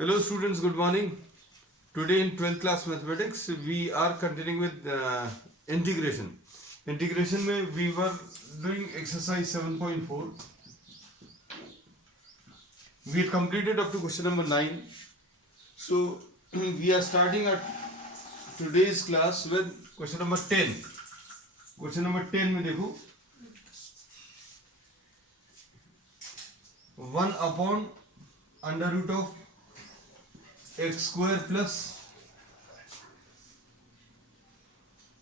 Hello students, good morning. Today in 12th class mathematics we are continuing with integration. Integration में we were doing exercise 7.4. We had completed up to question number 9. So we are starting at today's class with question number 10. Question number 10 में देखो 1 upon under root of x square plus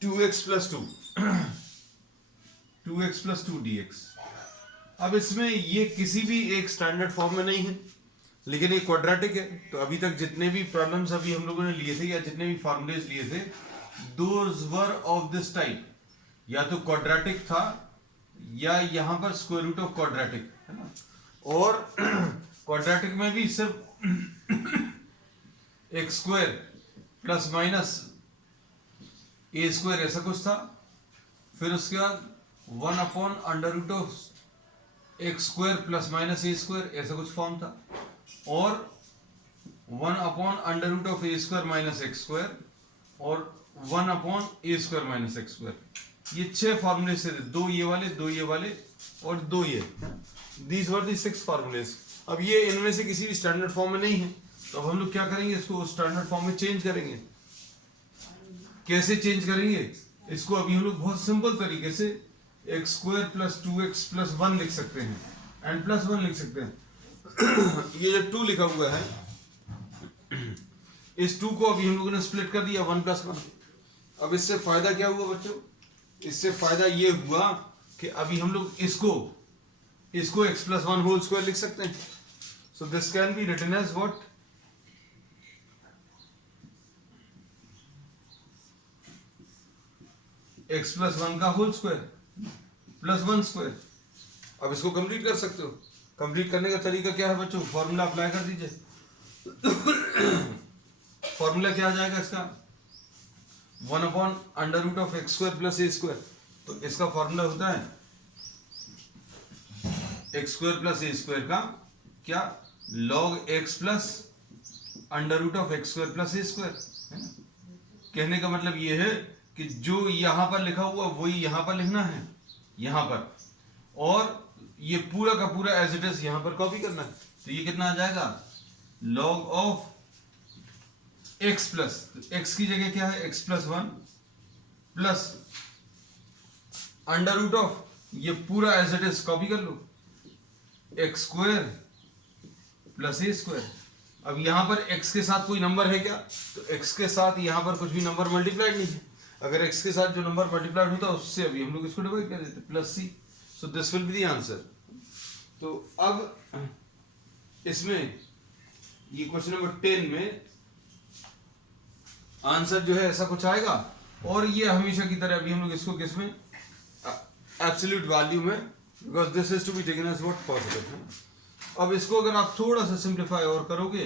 2x plus 2 2x plus 2 dx. अब इसमें ये किसी भी एक standard form में नहीं है, लेकिन ये क्वाड्रेटिक है. तो अभी तक जितने भी प्रॉब्लम्स अभी हम लोगों ने लिए थे या जितने भी फॉर्मूलेज लिए थे, those were of this type. या तो क्वाड्रेटिक था या यहाँ पर स्क्वायर रूट ऑफ क्वाड्रेटिक है ना. और क्वाड्रेटिक में भी सिर्फ x square plus minus a square ऐसा कुछ था. फिर उसके बाद 1 upon under root of x square plus minus a square ऐसा कुछ फॉर्म था. और 1 upon under root of a square minus x square और 1 upon a square minus x square. ये 6 फॉर्मूले से थे, 2 ये वाले और 2 ये. These were the 6 formulas. अब ये इनमें से किसी भी स्टैंडर्ड फॉर्म में नहीं है, तो अब हम लोग क्या करेंगे, इसको स्टैंडर्ड फॉर्म में चेंज करेंगे. कैसे चेंज करेंगे इसको? अभी हम लोग बहुत सिंपल तरीके से x square plus 2x plus 1 लिख सकते हैं एंड प्लस 1 लिख सकते हैं. ये जो 2 लिखा हुआ है, इस 2 को अभी हम लोगों ने स्प्लिट कर दिया 1 प्लस 1. अब इससे फायदा क्या हुआ बच्चों? इससे फायदा ये हुआ कि अभी हम लोग इसको x प्लस 1 होल स्क्वायर लिख सकते हैं. So this can be written as what? x plus 1 का होल स्क्वायर प्लस 1 स्क्वायर. अब इसको कंप्लीट कर सकते हो. कंप्लीट करने का तरीका क्या है बच्चों? फॉर्मूला अप्लाई कर दीजिए. फॉर्मूला क्या आ जाएगा इसका? 1 upon under root of x square plus a square. तो इसका फॉर्मूला होता है x square plus a square का क्या? Log x plus under root of x square plus a square है ना. कहने का मतलब ये है कि जो यहां पर लिखा हुआ वही यहां पर लिखना है यहां पर, और ये पूरा का पूरा एज इट इज यहां पर कॉपी करना है. तो ये कितना आ जाएगा? Log of x plus, x की जगह क्या है? X plus 1 plus under root of, ये पूरा एज इट इज कॉपी कर लो, x square plus a square. अब यहां पर x के साथ कोई नंबर है क्या? तो x के साथ यहां पर कुछ भी नंबर मल्टीप्लाइड नहीं है. अगर x के साथ जो नंबर मल्टीप्लाइड होता है उससे अभी हम लोग इसको डिवाइड कर देते plus c. So this will be the answer. तो अब इसमें ये क्वेश्चन नंबर 10 में आंसर जो है ऐसा कुछ आएगा. और ये हमेशा की तरह अभी हम लोग इसको किसमें? एब्सोल्यूट वैल्यू में, because this is to be taken as what positive. अब इसको अगर आप थोड़ा सा सिंप्लीफाई और करोगे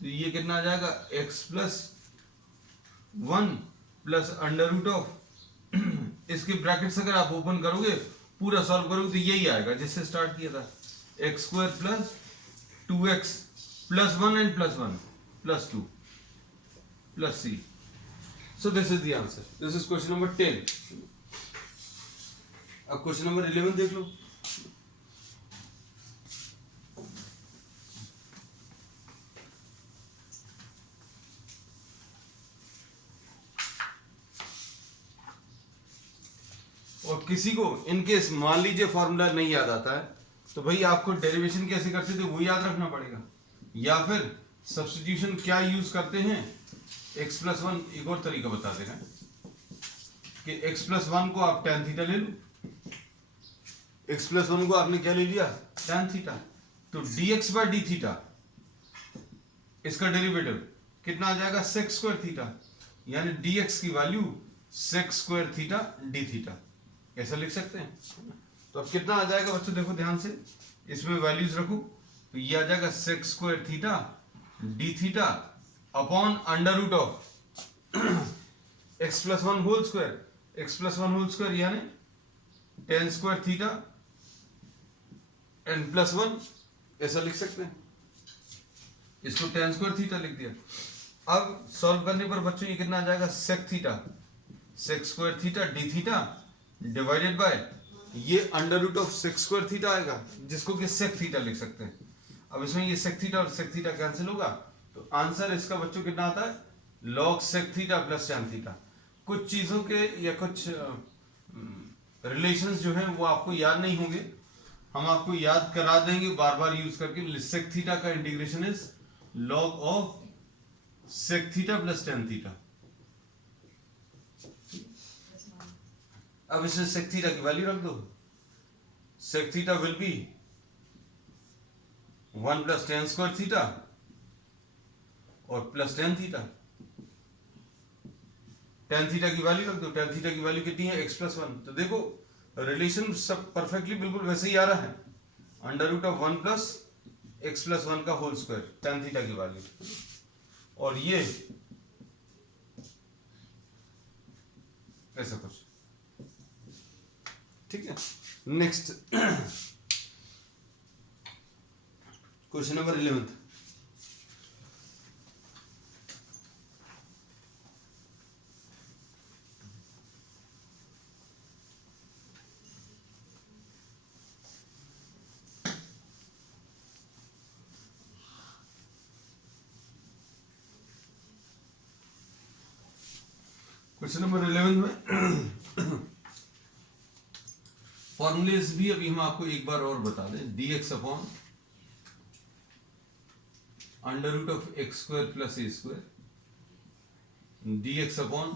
तो ये कितना आ जाएगा? x plus 1 plus under root of इसके ब्रैकेट्स अगर आप ओपन करोगे पूरा सॉल्व करोगे तो यही आएगा जिससे स्टार्ट किया था. X square plus 2x plus 1 and plus 1 plus 2 plus c. So this is the answer. This is question number 10. अब क्वेश्चन नंबर 11 देख लो. और किसी को इनकेस मान लीजिए फॉर्मूला नहीं याद आता है तो भाई आपको डेरिवेशन कैसे करते थे वो याद रखना पड़ेगा, या फिर सब्स्टिट्यूशन क्या यूज करते हैं. x प्लस 1 एक और तरीका बता दे रहे हैं कि x प्लस 1 को आप tan थीटा ले लो. x प्लस 1 को आपने क्या ले लिया? tan theta. तो dx बाय डी थीटा इसका डेरिवेटिव कितना आ जाएगा? sec square theta. यानी dx की value sec square theta d theta ऐसा लिख सकते हैं. तो अब कितना आ जाएगा बच्चों? देखो ध्यान से, इसमें वैल्यूज रखो तो ये आ जाएगा sec square theta d theta upon under root of x plus 1 whole square. x plus 1 whole square यानी tan square theta and plus 1 ऐसा लिख सकते हैं. इसको tan स्क्वायर थीटा लिख दिया। अब सॉल्व करने पर बच्चों ये कितना आ जाएगा, sec theta, sec square theta d theta divided by ये under root of sec square theta आएगा, जिसको कि सेक थीटा लिख सकते हैं। अब इसमें ये सेक थीटा और सेक थीटा कैंसिल होगा, तो आंसर इसका बच्चों कितना आता है, log sec theta plus tan theta. कुछ चीजों के या कुछ रिलेशंस जो हैं वो आपको याद नहीं होंगे, हम आपको याद करा देंगे बार बार यूज करके। सेक थीटा का integration is log of sec theta plus tan theta. अब इसमें सेक थीटा की वैल्यू रख दो, sec theta will be 1 plus tan square theta और plus tan theta. Tan theta की वैल्यू रख दो, टैन थीटा की वैल्यू कितनी है, x प्लस 1। तो देखो रिलेशन सब परफेक्टली बिल्कुल वैसे ही आ रहा है, under root of 1 plus x plus 1 का होल स्क्वायर, टैन थीटा की वैल्यू। और ये ऐसा कुछ, ठीक है। Next question number 11। Question number 11 में फॉर्मूलेस भी अभी हम आपको एक बार और बता दें। dx upon under root of x square plus a square, dx upon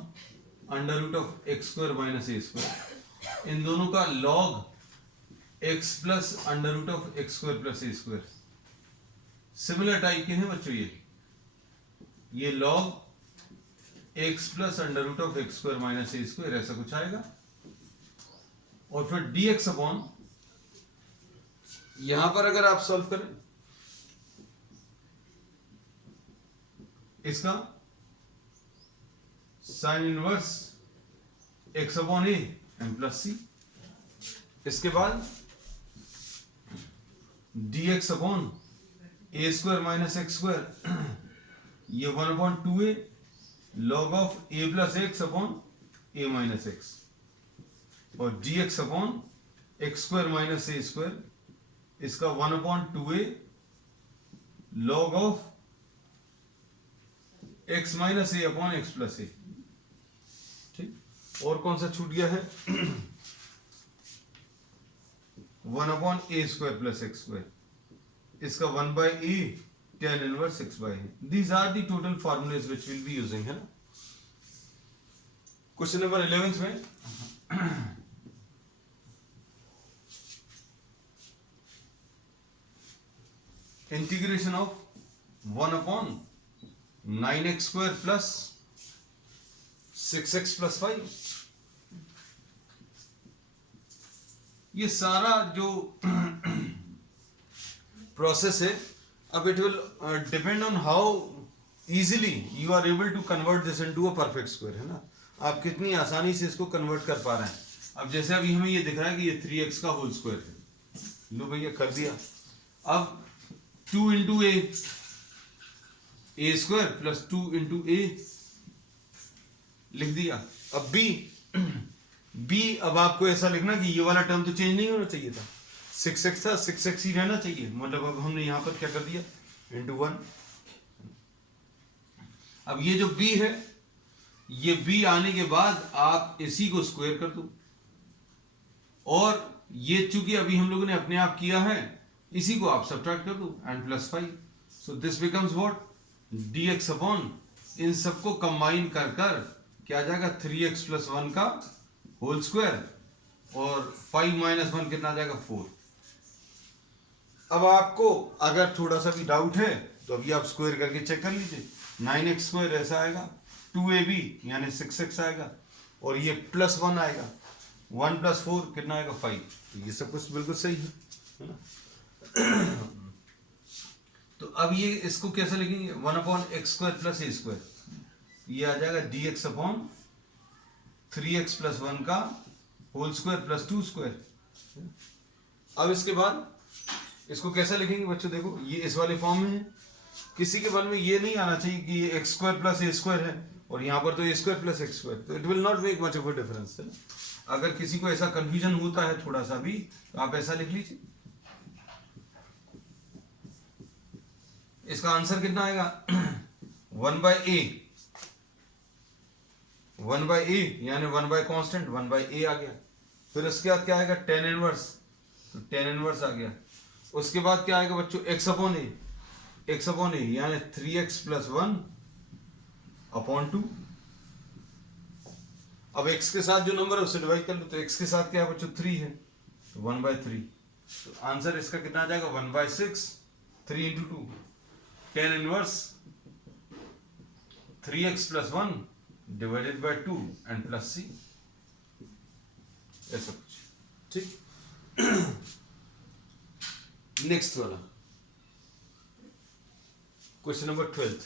under root of x square minus a square, इन दोनों का log x plus under root of x square plus a square. Similar type के हैं बच्चों ये log x plus under root of x square minus a square, ऐसा कुछ आएगा। और फिर dx अपॉन, यहां पर अगर आप सॉल्व करें इसका sine inverse x upon a m plus c, इसके बाद dx upon a square minus x square, ये 1 upon 2a log of a plus x upon a minus x, और dx upon x square minus a square, इसका 1 upon 2a log of x minus a upon x plus a. ठीक, और कौन सा छूट गया है, 1 upon a square plus x square, इसका 1 by a tan inverse 6 by a. These are the total formulas which will be using, है ना। क्वेश्चन नंबर 11 में integration of 1 upon 9x square plus 6x plus 5, ये सारा जो process है, अब it will depend on how easily you are able to convert this into a perfect square, है ना। आप कितनी आसानी से इसको कन्वर्ट कर पा रहे हैं। अब जैसे अभी हमें ये दिख रहा है कि ये 3x का होल स्क्वायर है, लो भैया कर दिया। अब 2 इंटू ए स्क्वायर प्लस 2 इंटू ए लिख दिया। अब बी अब आपको ऐसा लिखना कि ये वाला टर्म तो चेंज नहीं होना चाहिए था, 6x था, 6x ही रहना चाहिए, मतलब अब हमने यहां पर क्या कर दिया, इंटू 1। अब ये जो b है, ये b आने के बाद आप इसी को स्क्वायर कर दो, और ये चूंकि अभी हम लोगों ने अपने आप किया है, इसी को आप सब्ट्रैक्ट कर दो, and plus 5। So this becomes what, dx upon, इन सबको कंबाइन कर कर क्या आ जाएगा, 3x प्लस 1 का होल स्क्वायर, और 5 माइनस 1 कितना आ जाएगा, 4। अब आपको अगर थोड़ा सा भी डाउट है तो अभी आप स्क्वायर करके चेक कर लीजिए। 9x स्क्वायर ऐसा आएगा, 2ab यानी 6x आएगा, और ये प्लस 1 आएगा, 1 प्लस 4 कितना आएगा, 5। तो ये सब कुछ बिल्कुल सही है ना। तो अब ये इसको कैसे लिखेंगे, 1 upon x square plus a square, ये आ जाएगा dx अपॉन 3x प्लस 1 का होल स्क्वायर प्लस 2 स्क्वायर। अब इसके बाद इसको कैसे लिखेंगे बच्चों, देखो ये इस वाले फॉर्म में है, किसी के मन में ये नहीं आना चाहिए कि ये x square plus a square है और यहाँ पर तो ए स्क्वायर प्लस एक्स स्क्वायर, तो it will not make much of a difference, है ना। अगर किसी को ऐसा कंफ्यूजन होता है थोड़ा सा भी, तो आप ऐसा लिख लीजिए। इसका आंसर कितना आएगा? 1/a, 1/a यानी 1/कांस्टेंट 1/a आ गया। फिर उसके बाद क्या आएगा? टेन इनवर्स, तो टेन इनवर्स आ गया। उसके बाद क्या आएगा बच्चों? x upon A, x upon a यानी 3x प्लस 1 अपॉन 2। अब x के साथ जो नंबर है उससे डिवाइड कर लो, तो x के साथ क्या है बच्चों? 3 है, तो 1/3। तो आंसर इसका कितना आ जाएगा? 1/6, 3 into 2, tan inverse 3x plus 1 divided by 2 and plus c, ऐसा कुछ, ठीक। नेक्स्ट वाला क्वेश्चन नंबर 12।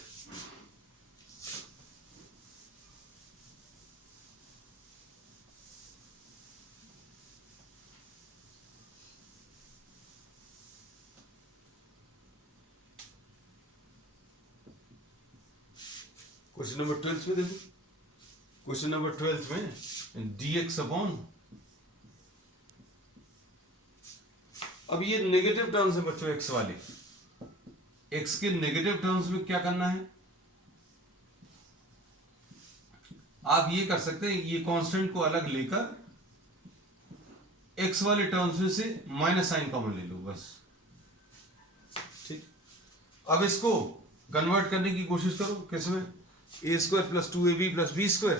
क्वेश्चन नंबर 12 में देखो, क्वेश्चन नंबर 12 में dx अपॉन, अब ये नेगेटिव टर्म्स है बच्चों x वाले, x के नेगेटिव टर्म्स में क्या करना है? आप ये कर सकते हैं, ये कांस्टेंट को अलग लेकर x वाले टर्म्स में से माइनस साइन कॉमन ले लो, बस, ठीक। अब इसको कन्वर्ट करने की कोशिश करो, किसमें? A square plus 2ab plus b square,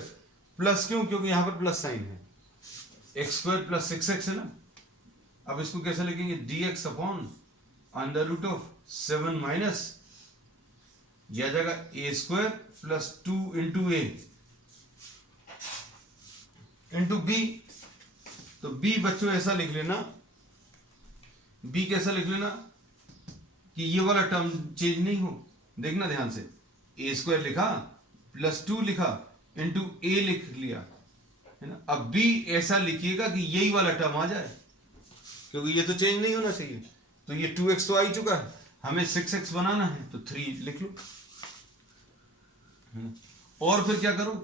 plus क्यों? क्योंकि यहां पर प्लस साइन है, एक्स स्क्वायर प्लस 6x है ना। अब इसको कैसे लिखेंगे? dx upon under root of 7 minus, यह आ जाएगा a square plus 2 into a into b. तो b बच्चों ऐसा लिख लेना, b कैसा लिख लेना कि ये वाला टर्म चेंज नहीं हो, देखना ध्यान से, ए स्क्वायर लिखा प्लस 2 लिखा इंटू ए लिख लिया, है ना। अब b ऐसा लिखिएगा कि यही वाला टर्म आ जाए, क्योंकि ये तो चेंज नहीं होना चाहिए। तो ये 2x तो आ ही चुका है, हमें 6x बनाना है, तो 3 लिख लो, है ना। और फिर क्या करो,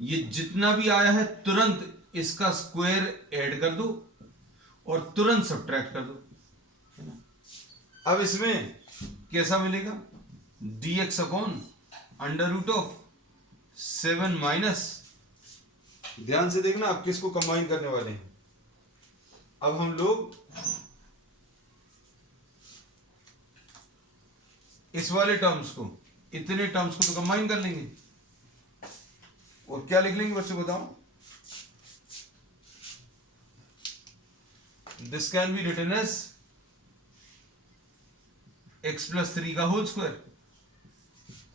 ये जितना भी आया है तुरंत इसका स्क्वायर ऐड कर दो और तुरंत सब्ट्रैक्ट कर दो, है ना। अब इसमें कैसा मिलेगा? dx upon under root of 7 minus, ध्यान से देखना आप किसको कंबाइन करने वाले हैं। अब हम लोग इस वाले टर्म्स को, इतने टर्म्स को तो कंबाइन कर लेंगे, और क्या लिख लेंगे बच्चों बताओ? This can be written as x plus 3 का होल स्क्वायर,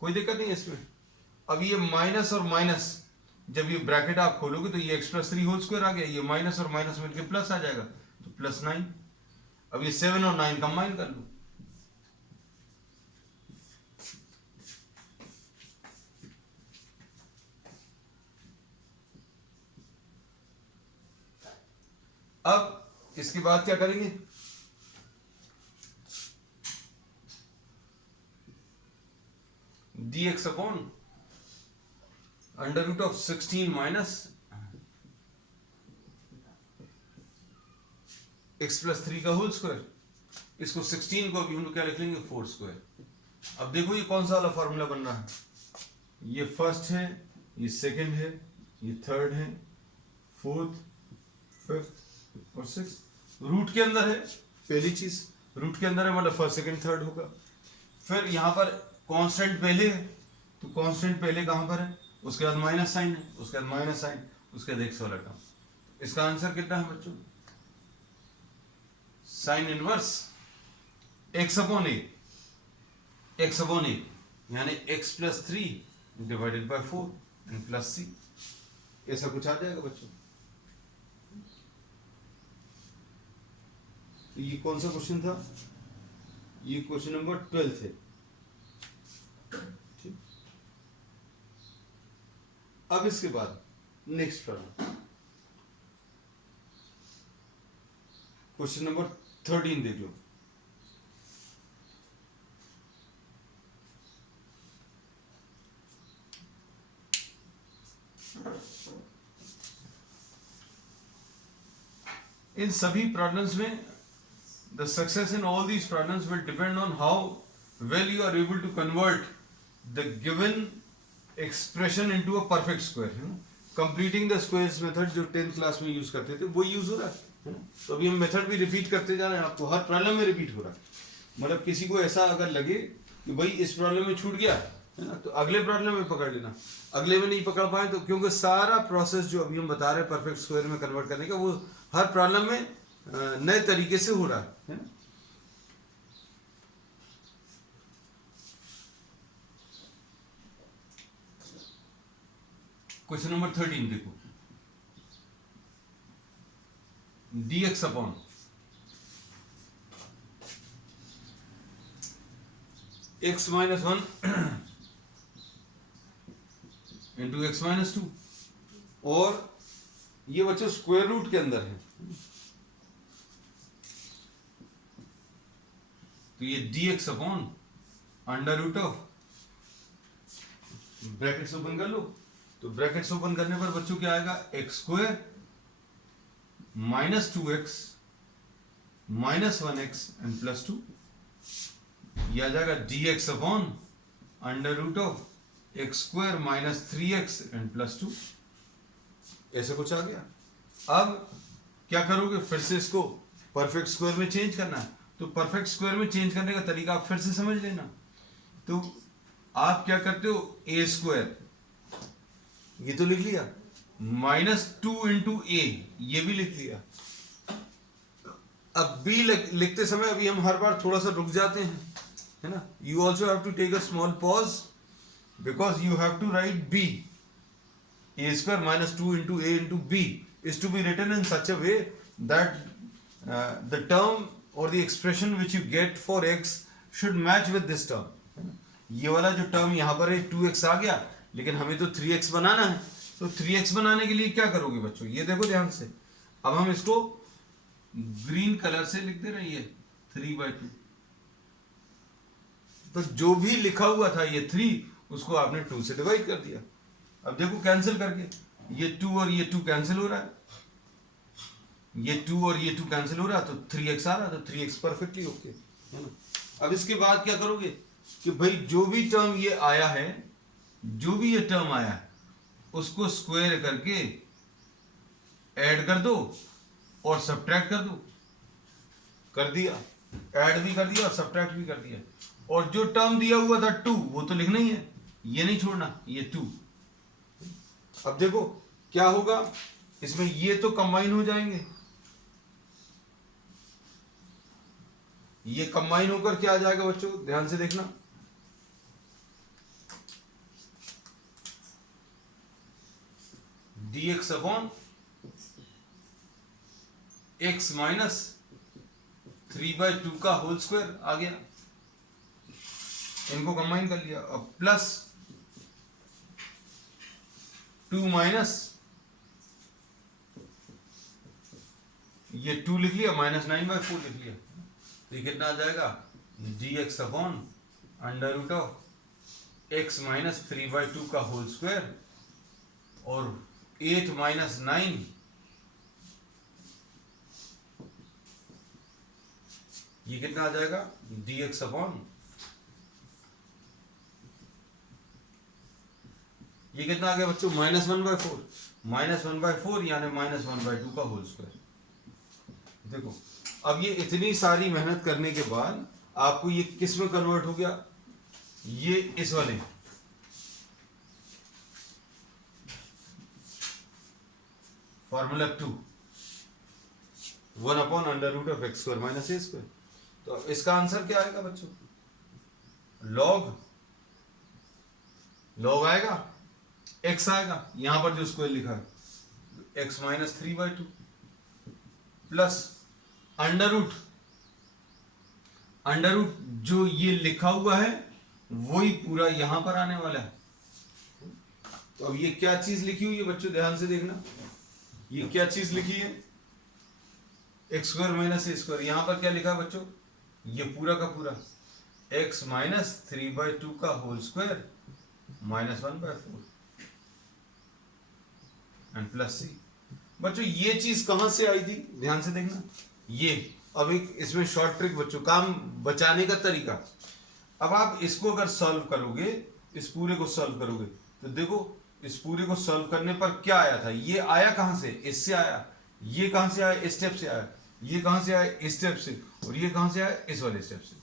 कोई दिक्कत नहीं है इसमें। अब ये माइनस और माइनस, जब ये ब्रैकेट आप खोलोगे तो ये x प्लस 3 होल स्क्वायर आ गया, ये माइनस और माइनस मिलकर प्लस आ जाएगा, तो प्लस 9। अब ये 7 और 9 कंबाइन कर लो, अब इसके बाद क्या करेंगे? dx upon under root of 16 minus x plus 3 का होल स्क्वायर, इसको 16 को अभी हम लोग क्या लिख लेंगे? 4 स्क्वायर। अब देखो ये कौन सा वाला फॉर्मूला बन रहा है, ये फर्स्ट है, ये सेकंड है, ये थर्ड है, फोर्थ, फिफ्थ और सिक्स्थ। रूट के अंदर है, पहली चीज रूट के अंदर है, मतलब फर्स्ट सेकंड थर्ड होगा। फिर यहां पर कांस्टेंट पहले है, तो कांस्टेंट पहले कहां पर है? उसके बाद माइनस साइन है, उसके बाद माइनस साइन, उसके बाद एक्स वाला टर्म। इसका आंसर कितना है बच्चों? Sine inverse x upon a, x upon a यानी x plus 3 divided by 4 and plus c, ऐसा कुछ आ जाएगा बच्चों। तो ये कौन सा क्वेश्चन था? ये क्वेश्चन नंबर 12 है, ठीक। अब इसके बाद नेक्स्ट प्रॉब्लम, क्वेश्चन नंबर 13 देख लो। इन सभी प्रॉब्लम्स में the success in all these problems will depend on how well you are able to convert the given expression into a perfect square, है ना. Completing the squares method जो 10th class में use करते थे वो use हो रहा है ना. तो अभी हम मेथड भी रिपीट करते जा रहे हैं, आपको हर प्रॉब्लम में रिपीट हो रहा है. मतलब किसी को ऐसा अगर लगे कि भाई इस प्रॉब्लम में छूट गया है ना, तो अगले प्रॉब्लम में पकड़ लेना. अगले में नहीं पकड़ पाए तो, क्योंकि सारा प्रोसेस जो अभी हम बता रहे हैं परफेक्ट स्क्वायर में कन्वर्ट करने का, वो हर प्रॉब्लम में नए तरीके से हो रहा है ना. क्वेश्चन नंबर 13 देखो. dx upon x minus 1 into x minus 2, और ये बच्चों स्क्वायर रूट के अंदर है. तो ये dx upon under root of, brackets open कर लो. तो ब्रैकेट्स ओपन करने पर बच्चों क्या आएगा, x square minus 2x minus 1x and plus 2. यह आ जाएगा dx upon under root of x square minus 3x and plus 2. ऐसे कुछ आ गया. अब क्या करोगे, फिर से इसको परफेक्ट स्क्वायर में चेंज करना है. तो परफेक्ट स्क्वायर में चेंज करने का तरीका आप फिर से समझ लेना. तो आप क्या करते हो, ए स्क्वायर ये तो लिख लिया, माइनस 2 इंटू ए ये भी लिख लिया. अब बी लिखते समय अभी हम हर बार थोड़ा सा रुक जाते हैं, है ना. You also have to take a small pause because you have to write b. A square minus 2 into a into b is to be written in such a way that the term और the expression which you get for x should match with this term. ये वाला जो term यहाँ पर है 2x आ गया, लेकिन हमें तो 3x बनाना है. तो 3x बनाने के लिए क्या करोगे बच्चों, ये देखो ध्यान से. अब हम इसको ग्रीन कलर से लिख दे रहे हैं, ये 3/2. तो जो भी लिखा हुआ था ये 3, उसको आपने 2 से डिवाइड कर दिया. अब देखो कैंसिल करके, ये 2 और ये 2 कैंसिल हो रहा है, ये 2 और ये 2 कैंसिल हो रहा है, तो 3x आ रहा है. तो 3x परफेक्टली ओके है ना. अब इसके बाद क्या करोगे कि भाई जो भी टर्म ये आया है, जो भी ये टर्म आया है, उसको स्क्वायर करके ऐड कर दो और सब्ट्रैक्ट कर दो. कर दिया, ऐड भी कर दिया और सब्ट्रैक्ट भी कर दिया. और जो टर्म दिया हुआ था 2 वो तो लिखना ही है, ये नहीं छोड़ना, ये 2. अब देखो क्या होगा इसमें, ये तो कंबाइन हो जाएंगे. ये कंबाइन होकर क्या आ जाएगा बच्चों, ध्यान से देखना. dx अपॉन x माइनस 3/2 का होल स्क्वायर आ गया. इनको कंबाइन कर लिया. अब प्लस 2 माइनस ये 2 लिख लिया, माइनस 9/4 लिख लिया. तो ये कितना आ जाएगा, dx upon under root of x minus 3/2 का होल स्क्वायर और 8 माइनस 9 ये कितना आ जाएगा, dx अपॉन ये कितना आ गया बच्चों, -1/4. -1/4 यानी -1/2 का होल स्क्वायर. देखो अब ये इतनी सारी मेहनत करने के बाद आपको ये किस में कन्वर्ट हो गया, ये इस वाले formula 2 1 upon under root of x square minus a square. तो अब इसका आंसर क्या आएगा बच्चों, लॉग आएगा, एक्स आएगा, यहां पर जो स्क्वायर लिखा है x minus 3/2 plus under root जो ये लिखा हुआ है वही पूरा यहां पर आने वाला है. तो अब ये क्या चीज लिखी हुई है बच्चों, ध्यान से देखना. ये क्या चीज लिखी है, x square minus a square. यहां पर क्या लिखा है बच्चों, ये पूरा का पूरा एक्स माइनस 3/2 का होल स्क्वायर -1/4. एंड प्लस सी। बच्चों ये चीज कहां से आई थी, ध्यान से देखना। ये अब एक इसमें शॉर्ट ट्रिक बच्चों, काम बचाने का तरीका। अब आप इसको अगर सॉल्व करोगे, इस पूरे को सॉल्व करोगे, तो देखो इस पूरे को सॉल्व करने पर क्या आया था। ये आया कहां से, इससे आया। ये कहां से आया, इस स्टेप से आया। ये कहां से आया, इस स्टेप से। और ये कहां से आया, इस वाले स्टेप से।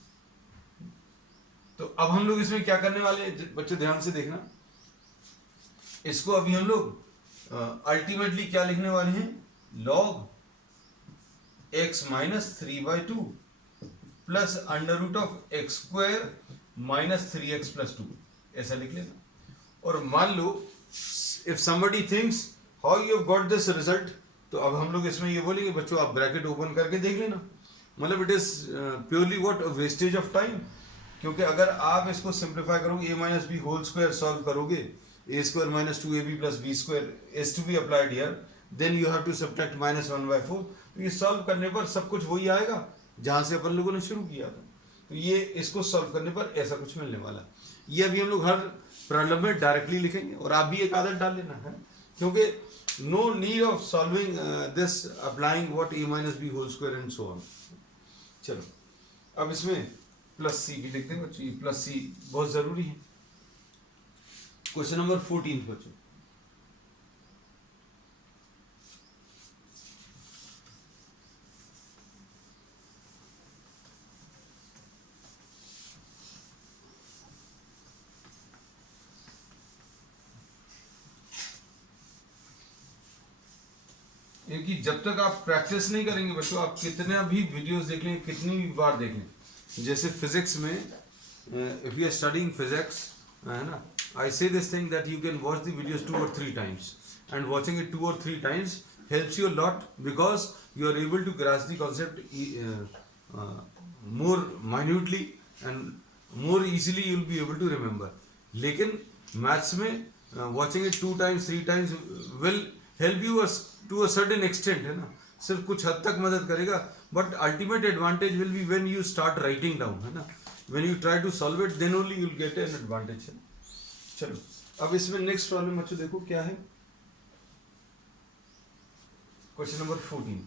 तो अब हम लोग इसमें क्या करने वाले हैं बच्चों, ध्यान से देखना। इसको अभी हम लोग अल्टीमेटली क्या लिखने वाले हैं, log x minus 3/2 plus under root of x square minus 3x plus 2, ऐसा लिख लेना। और मान लो if somebody thinks how you have got this result, तो अब हम लोग इसमें ये बोलेंगे बच्चों आप ब्रैकेट ओपन करके देख लेना। मतलब it is purely what, wastage of time. क्योंकि अगर आप इसको सिंप्लीफाई करोगे, a minus b whole square solve करोगे, a square minus 2ab plus b square is to be applied here, then you have to subtract -1/4। तो ये solve करने पर सब कुछ वही आएगा जहां से अपन लोगों ने शुरू किया था। तो ये इसको सॉल्व करने पर ऐसा कुछ मिलने वाला है। ये अभी हम लोग हर प्रॉब्लम में डायरेक्टली लिखेंगे, और आप भी एक आदत डाल लेना है, क्योंकि no need of solving this applying what a minus b whole square and so on. चलो अब इसमें प्लस सी भी लिखते हैं बच्चों, ये प्लस सी बहुत जरूरी है। क्वेश्चन नंबर 14 बच्चों, क्योंकि जब तक आप प्रैक्टिस नहीं करेंगे बच्चों, आप कितना भी वीडियोस देख लें, कितनी भी बार देख लें। जैसे फिजिक्स में if you are studying physics, है ना, I say this thing that you can watch the videos 2 or 3 times, and watching it 2 or 3 times helps you a lot, because you are able to grasp the concept more minutely and more easily you will be able to remember. लेकिन maths में watching it 2 times 3 times will help you to a certain extent, है ना, सिर्फ कुछ हद तक मदद करेगा, but ultimate advantage will be when you start writing down, है ना, when you try to solve it, then only you will get an advantage. चलो अब इसमें नेक्स्ट प्रॉब्लम बच्चों देखो क्या है, क्वेश्चन नंबर 14।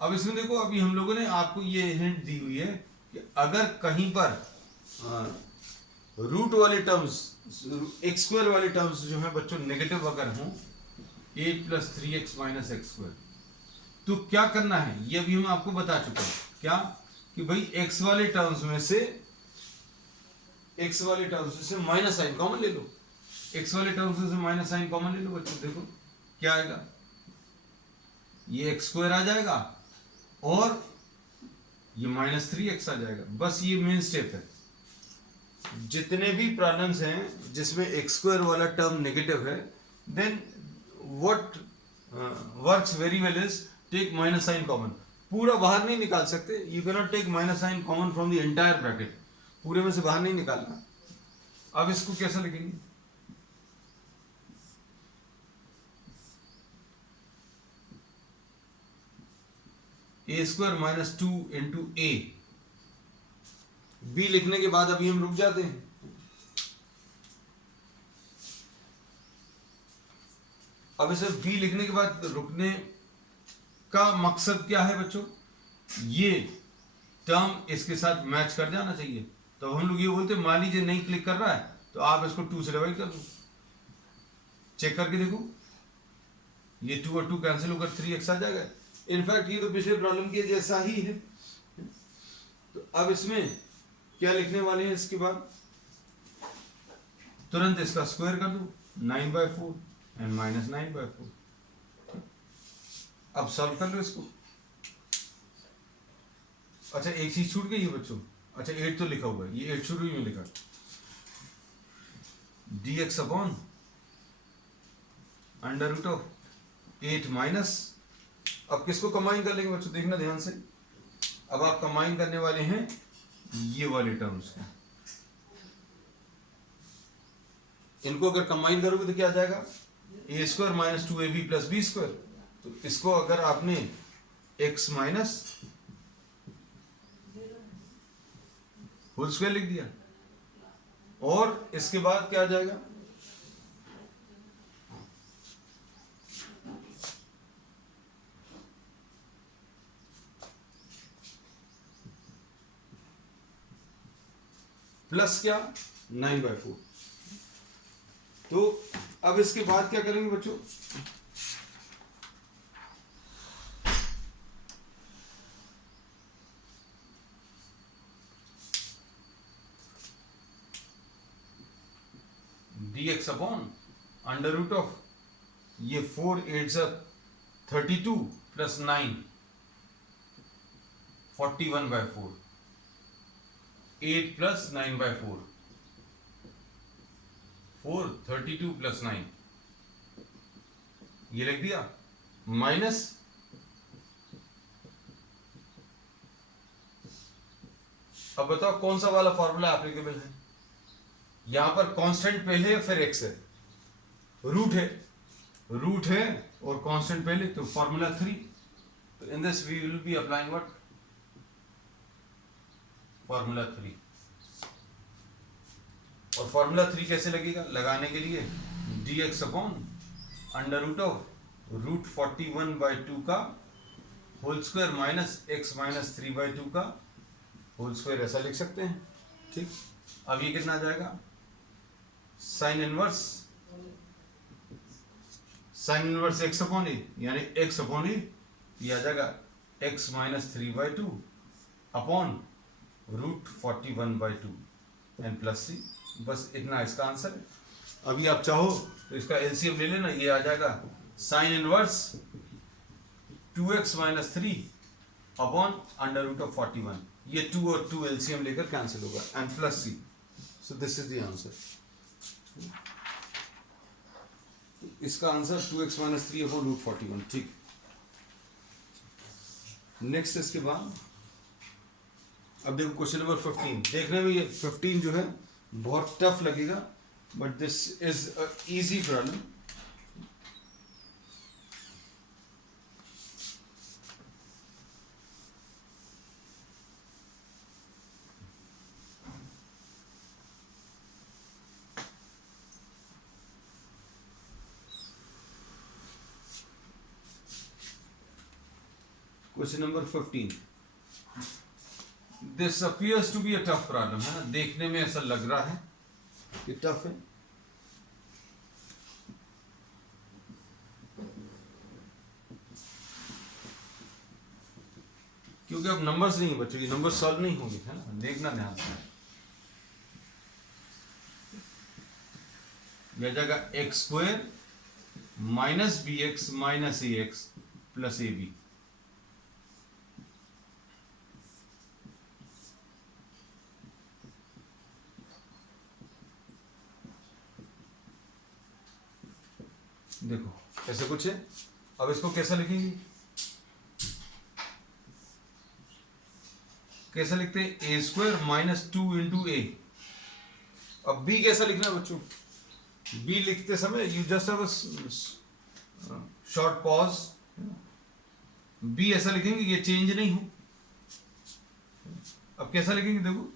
अब इसमें देखो, अभी हम लोगों ने आपको ये हिंट दी हुई है कि अगर कहीं पर रूट वाले टर्म्स, एक्स स्क्वायर वाले टर्म्स जो है बच्चों नेगेटिव अगर हों, 8 + 3x - x स्क्वायर, तो क्या करना है, ये अभी हम आपको बता चुके हैं। क्या कि भाई x वाले टर्म्स में से माइनस साइन कॉमन ले लो, x वाले टर्म्स में से माइनस साइन कॉमन ले लो बच्चों। देखो क्या आएगा, ये x स्क्वायर आ जाएगा और ये -3x आ जाएगा। बस ये मेन स्टेप है। जितने भी प्रॉब्लम्स हैं जिसमें एक्स स्क्वायर वाला टर्म नेगेटिव है, then what works very well is take minus sign common. पूरा बाहर नहीं निकाल सकते, you can not take minus sign common from the entire bracket, पूरे में से बाहर नहीं निकालना। अब इसको कैसा लिखेंगे, a² - 2 × a। b लिखने के बाद अभी हम रुक जाते हैं। अब इसे b लिखने के बाद रुकने का मकसद क्या है बच्चों, ये टर्म इसके साथ मैच कर जाना चाहिए। तो हम लोग ये बोलते हैं, मान लीजिए नहीं क्लिक कर रहा है तो आप इसको 2 से डिवाइड कर दो, चेक करके देखो, ये 2 और 2 कैंसिल होकर 3x आ जाएगा। इनफैक्ट ये तो पिछले प्रॉब्लम के जैसा ही है। तो अब इसमें क्या लिखने वाले हैं, इसके बाद तुरंत इसका स्क्वायर कर दो, 9/4 एंड -9/4। अब सॉल्व कर लो इसको। अच्छा एक चीज छूट गई है बच्चों, अच्छा 8 तो लिखा हुआ है, ये 8 शुरू में लिखा, dx अपॉन √8 माइनस। अब किसको कंबाइन कर लेंगे बच्चों, देखना ध्यान से। अब आप कंबाइन करने वाले हैं ये वाले टर्म्स को, इनको अगर कंबाइन करोगे तो क्या आ जाएगा, a² - 2ab + b²। तो इसको अगर आपने x माइनस होल स्क्वायर लिख दिया, और इसके बाद क्या आ जाएगा, प्लस क्या 9/4। तो अब इसके बाद क्या करेंगे बच्चों, dx upon under root of ये 4 8 32 प्लस 9 41/4, 8 प्लस 9/4, 4 32 प्लस 9 ये लिख दिया, माइनस अब बताओ कौन सा वाला फॉर्मूला एप्लीकेबल है। यहां पर कांस्टेंट पहले है फिर एक्स है, रूट है और कांस्टेंट पहले, तो फॉर्मूला 3। तो in this we will be applying what, formula 3। और फॉर्मूला 3 कैसे लगेगा, लगाने के लिए dx upon under root of root 41/2 का whole square minus x minus 3/2 का होल स्क्वायर, ऐसा लिख सकते हैं। ठीक, अब ये कितना आ जाएगा, sine inverse x upon a, यानी x अपॉन ए, ये आ जाएगा x minus 3/2 upon root 41/2 n plus c. बस इतना इसका आंसर है। अभी आप चाहो तो इसका एलसीएम ले लेना, ये आ जाएगा sine inverse 2x minus 3 upon under root of 41, ये 2 और 2 एलसीएम लेकर कैंसिल होगा, n plus c. So this is the answer. इसका answer 2x minus 3 upon root 41। ठीक, नेक्स्ट इसके बाद अब देखो क्वेश्चन नंबर 15। देखने में ये 15 जो है बहुत टफ लगेगा, but this is a easy problem. Question number 15, this appears to be a tough problem, है ना, देखने में ऐसा लग रहा है कि टफ है। क्योंकि अब नंबर्स नहीं बच्चों, ये नंबर सॉल्व नहीं होंगे, है ना, देखना ध्यान से। यह जगह x square minus b x minus a x plus a b, देखो ऐसे कुछ है। अब इसको कैसा लिखेंगे, कैसा लिखते हैं, a square minus 2 into a. अब बी कैसा लिखना है बच्चों, बी लिखते समय you just have a short pause, b ऐसा लिखेंगे ये चेंज नहीं हो। अब कैसा लिखेंगे, देखो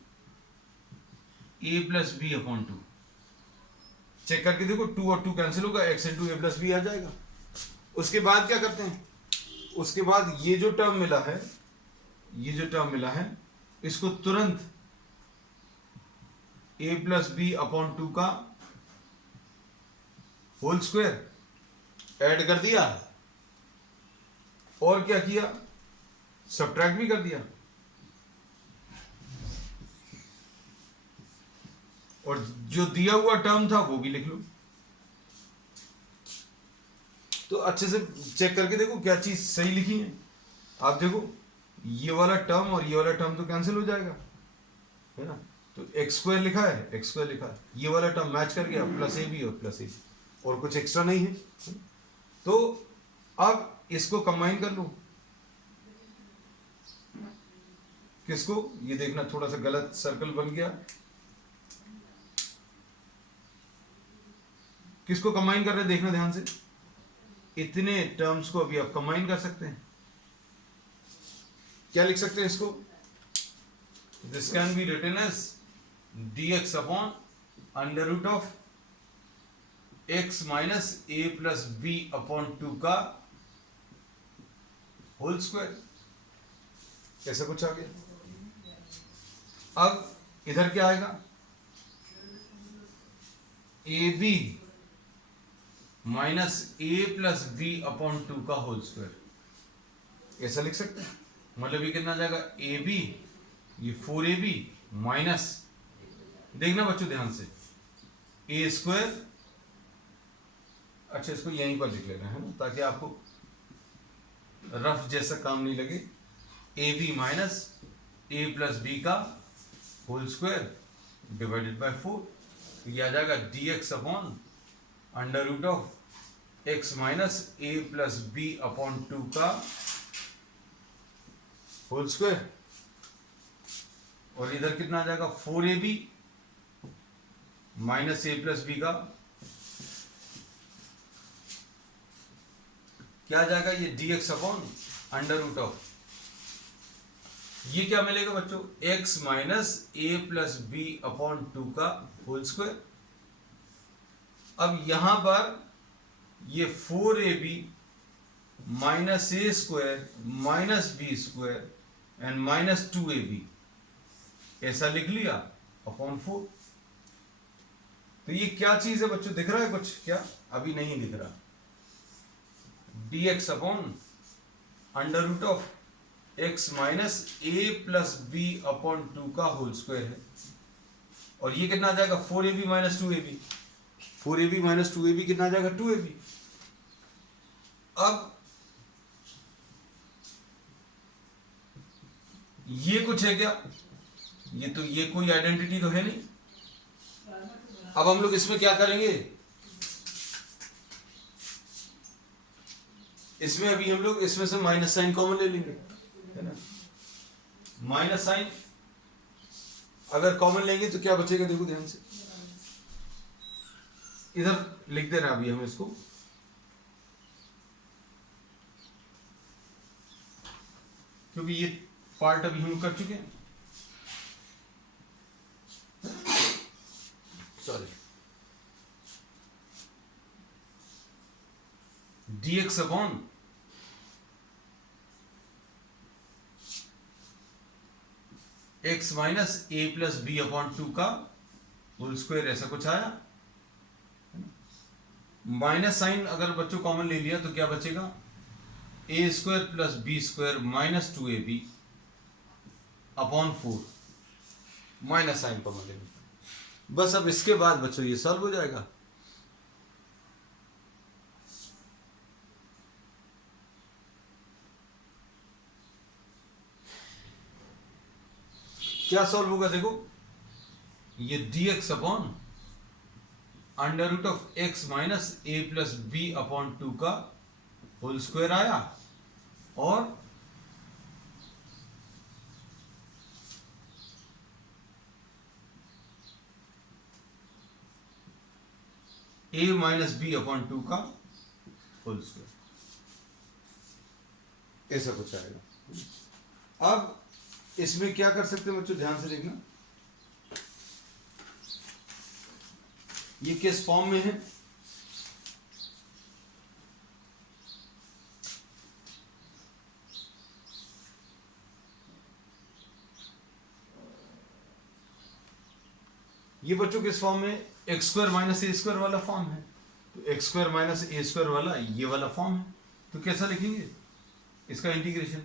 ए प्लस बी अपॉन 2, चेक करके देखो 2 और 2 कैंसिल होगा, x इंटू ए प्लस बी आ जाएगा। उसके बाद क्या करते हैं, उसके बाद ये जो टर्म मिला है, ये जो टर्म मिला है इसको तुरंत a प्लस बी अपॉन 2 का होल स्क्वायर ऐड कर दिया, और क्या किया, सब्ट्रैक्ट भी कर दिया, और जो दिया हुआ टर्म था वो भी लिख लो। तो अच्छे से चेक करके देखो क्या चीज सही लिखी है। आप देखो ये वाला टर्म और ये वाला टर्म तो कैंसिल हो जाएगा, है ना, तो एक्स स्क्वायर लिखा है, एक्स स्क्वायर लिखा है, ये वाला टर्म मैच कर गया, प्लस ए बी और प्लस ए, और कुछ एक्स्ट्रा नहीं है। तो अब इसको कंबाइन कर लो, किसको, ये देखना थोड़ा सा गलत सर्कल बन गया, किसको कंबाइन कर रहे हैं देखना ध्यान से। इतने टर्म्स को अभी आप कंबाइन कर सकते हैं, क्या लिख सकते हैं इसको, this can be written as dx upon under root of x minus a plus b upon 2 का होल स्क्वायर, ऐसा कुछ आ गया। अब इधर क्या आएगा, a b minus a plus b upon 2 का होल स्क्वायर, ऐसा लिख सकते हैं। मतलब ये कितना आ जाएगा, ए बी, ये 4ab माइनस, देखना बच्चों ध्यान से, ए स्क्वायर, अच्छा इसको यहीं पर लिख लेना है ना, ताकि आपको रफ जैसा काम नहीं लगे। A b minus a plus b का होल स्क्वायर डिवाइडेड बाय 4, तो ये आ जाएगा dx upon under root of x minus a plus b upon 2 का होल स्क्वायर। और इधर कितना आ जाएगा, 4ab minus a plus b का क्या आ जाएगा, ये dx upon under root of, ये क्या मिलेगा बच्चों, x minus a plus b upon 2 का होल स्क्वायर। अब यहां पर ये 4ab minus a square minus b square and minus 2ab ऐसा लिख लिया अपॉन 4। तो ये क्या चीज है बच्चों, दिख रहा है कुछ क्या, अभी नहीं दिख रहा। dx upon under root of x minus a plus b upon 2 का होल स्क्वायर है। और ये कितना आ जाएगा, 4ab minus 2ab, 4ab minus 2ab कितना आ जाएगा, 2ab। अब ये कुछ है क्या, ये तो ये कोई आइडेंटिटी तो है नहीं। अब हम लोग इसमें क्या करेंगे, इसमें अभी हम लोग इसमें से माइनस साइन कॉमन ले लेंगे, है ना। माइनस साइन अगर कॉमन लेंगे तो क्या बचेगा, देखो ध्यान से, इधर लिख देना अभी हम इसको, क्योंकि ये पार्ट अभी हम कर चुके हैं, sorry. dx upon x minus a plus b upon 2 का होल स्क्वायर, ऐसा कुछ आया। माइनस साइन अगर बच्चों कॉमन ले लिया तो क्या बचेगा, a square plus b square minus 2ab upon 4, minus sign common ले लिया। बस अब इसके बाद बच्चों ये सॉल्व हो जाएगा। क्या सॉल्व होगा, देखो ये dx upon under root of x minus a plus b upon 2 का होल स्क्वायर आया, और a माइनस बी अपॉन 2 का होल स्क्वायर, ऐसा कुछ आएगा। अब इसमें क्या कर सकते हैं बच्चों, ध्यान से देखना, ये किस फॉर्म में है, ये बच्चों किस फॉर्म में, x square minus a square वाला फॉर्म है। तो x square minus a square वाला ये वाला फॉर्म है, तो कैसा लिखेंगे इसका इंटीग्रेशन,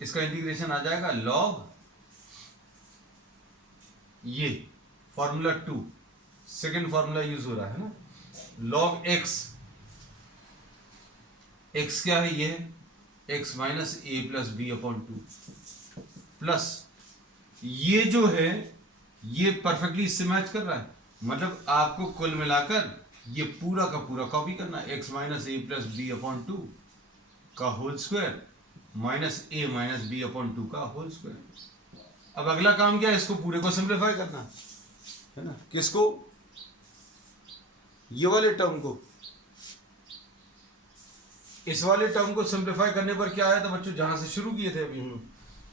इसका इंटीग्रेशन आ जाएगा लॉग, ये फॉर्मूला 2 सेकेंड फॉर्मूला यूज हो रहा है ना, लॉग एक्स, एक्स क्या है, ये है x minus a plus b upon 2 plus ये जो है ये परफेक्टली इससे मैच कर रहा है। मतलब आपको कुल मिलाकर ये पूरा का पूरा कॉपी करना है, x minus a plus b upon 2 का होल स्क्वायर माइनस ए माइनस बी अपॉन 2 का होल स्क्वायर। अब अगला काम क्या है, इसको पूरे को सिंप्लीफाई करना है ना, किसको, ये वाले टर्म को, इस वाले टर्म को सिंप्लीफाई करने पर क्या आया था बच्चों, जहां से शुरू किए थे अभी हम लोग,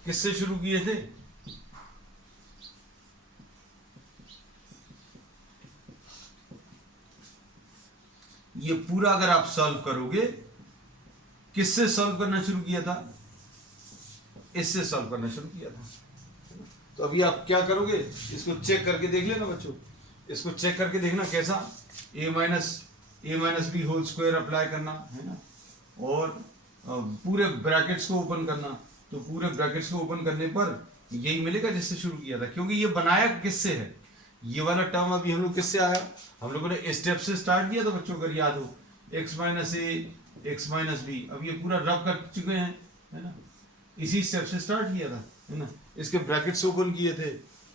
किससे शुरू किए थे, ये पूरा अगर आप सॉल्व करोगे, किससे सॉल्व करना शुरू किया था, इससे सॉल्व करना शुरू किया था। तो अभी आप क्या करोगे, इसको चेक करके देख लेना बच्चों, इसको चेक करके देखना कैसा, a minus b whole square apply करना है ना, और पूरे ब्रैकेट्स को ओपन करना। तो पूरे ब्रैकेट्स को ओपन करने पर यही मिलेगा जिससे शुरू किया था, क्योंकि ये बनाया किससे है, ये वाला टर्म अभी हम लोग किससे आया, हम लोगों ने स्टेप से स्टार्ट किया था बच्चों, अगर याद हो, x minus a x minus B, अब ये पूरा रब कर चुके हैं है ना, इसी स्टेप से स्टार्ट किया था है ना, इसके ब्रैकेट्स ओपन किए थे,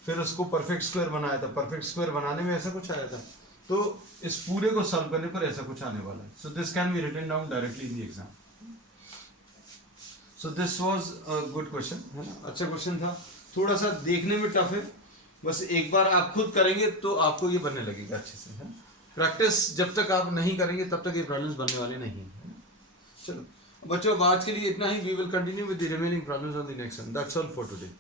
फिर उसको परफेक्ट स्क्वायर बनाया था, परफेक्ट स्क्वायर बनाने में ऐसा कुछ आया था, तो इस पूरे को सॉल्व करने पर ऐसा कुछ आने वाला है। So this can be written down directly in the exam. So this was a good question है ना, अच्छा क्वेश्चन था, थोड़ा सा देखने में टफ है, बस एक बार आप खुद करेंगे तो आपको ये बनने लगेगा अच्छे से है। प्रैक्टिस जब तक आप नहीं करेंगे तब तक ये प्रॉब्लम्स बनने वाले नहीं है। चलो बच्चों, अब आज के लिए इतना ही, we will continue with the remaining problems on the next one, that's all for today.